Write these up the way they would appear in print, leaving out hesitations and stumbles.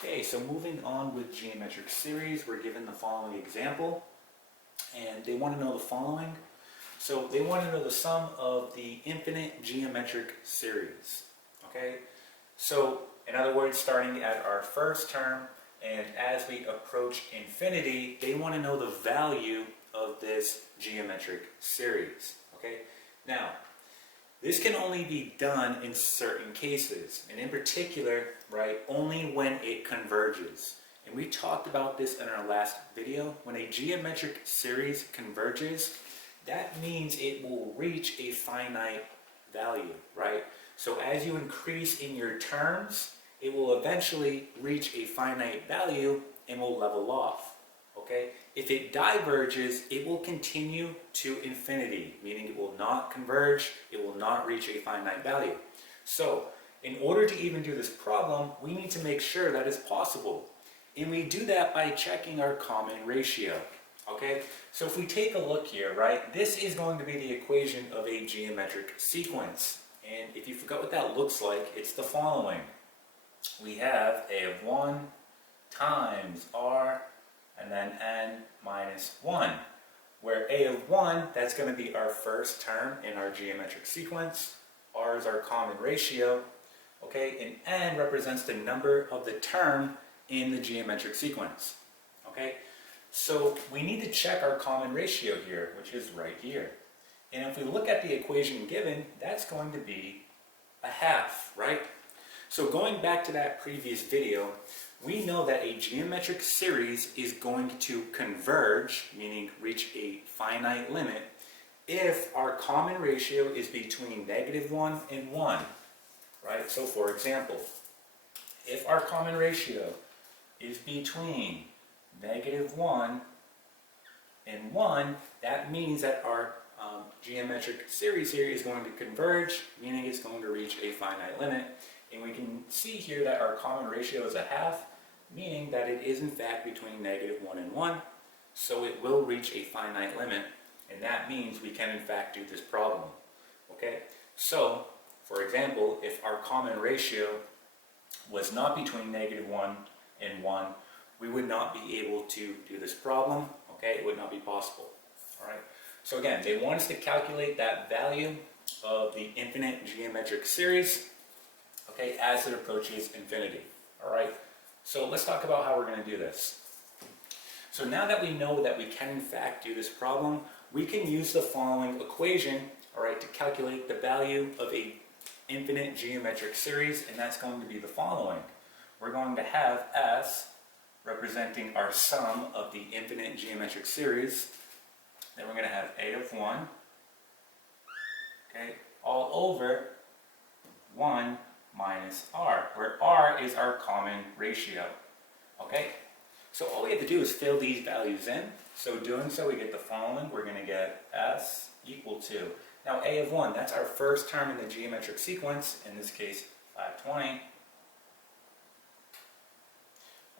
Okay, so moving on with geometric series, we're given the following example, and they want to know the following. So they want to know the sum of the infinite geometric series. Okay, so in other words, starting at our first term, and as we approach infinity, they want to know the value of this geometric series. Okay, now this can only be done in certain cases, and in particular, right, only when it converges. And we talked about this in our last video. When a geometric series converges, that means it will reach a finite value, right? So as you increase in your terms, it will eventually reach a finite value and will level off. Okay? If it diverges, it will continue to infinity, meaning it will not converge, it will not reach a finite value. So, in order to even do this problem, we need to make sure that it's possible. And we do that by checking our common ratio. Okay? So if we take a look here, right, this is going to be the equation of a geometric sequence. And if you forgot what that looks like, it's the following. We have a of 1 times r and then n minus 1, where a of 1, that's going to be our first term in our geometric sequence, r is our common ratio, okay, and n represents the number of the term in the geometric sequence, okay? So we need to check our common ratio here, which is right here. And if we look at the equation given, that's going to be a half, right? So going back to that previous video, we know that a geometric series is going to converge, meaning reach a finite limit, if our common ratio is between -1 and 1, right? So for example, if our common ratio is between -1 and 1, that means that our geometric series here is going to converge, meaning it's going to reach a finite limit. And we can see here that our common ratio is a half, meaning that it is in fact between -1 and 1, so it will reach a finite limit, and that means we can in fact do this problem. Okay, so for example, if our common ratio was not between -1 and 1, we would not be able to do this problem. Okay, it would not be possible. All right, so again, they want us to calculate that value of the infinite geometric series, okay, as it approaches infinity. All right, so let's talk about how we're going to do this. So now that we know that we can in fact do this problem, we can use the following equation, all right, to calculate the value of a infinite geometric series, and that's going to be the following. We're going to have S representing our sum of the infinite geometric series. Then we're going to have a of 1, okay, all over 1 minus r, where r is our common ratio. Okay, so all we have to do is fill these values in. So doing so, we get the following. We're going to get S equal to, now a of 1, that's our first term in the geometric sequence, in this case 520.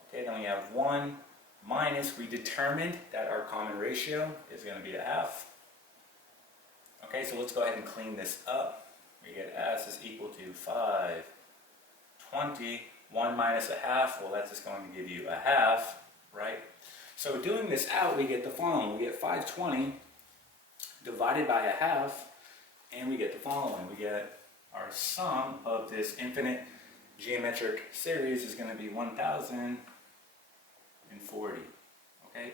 Okay, then we have 1 minus, we determined that our common ratio is going to be a half. Okay, so let's go ahead and clean this up. We get S is equal to 520. 1 minus a half, well, that's just going to give you a half, right? So doing this out, we get the following. We get 520 divided by a half, and we get the following. We get our sum of this infinite geometric series is going to be 1040, okay?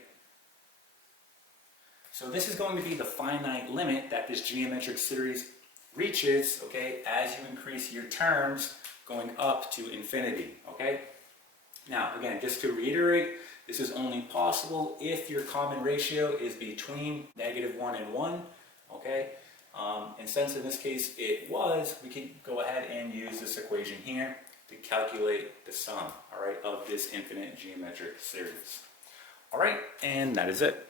So this is going to be the finite limit that this geometric series reaches, okay, as you increase your terms going up to infinity, okay? Now, again, just to reiterate, this is only possible if your common ratio is between -1 and 1, okay? And since in this case it was, we can go ahead and use this equation here to calculate the sum, all right, of this infinite geometric series. All right, and that is it.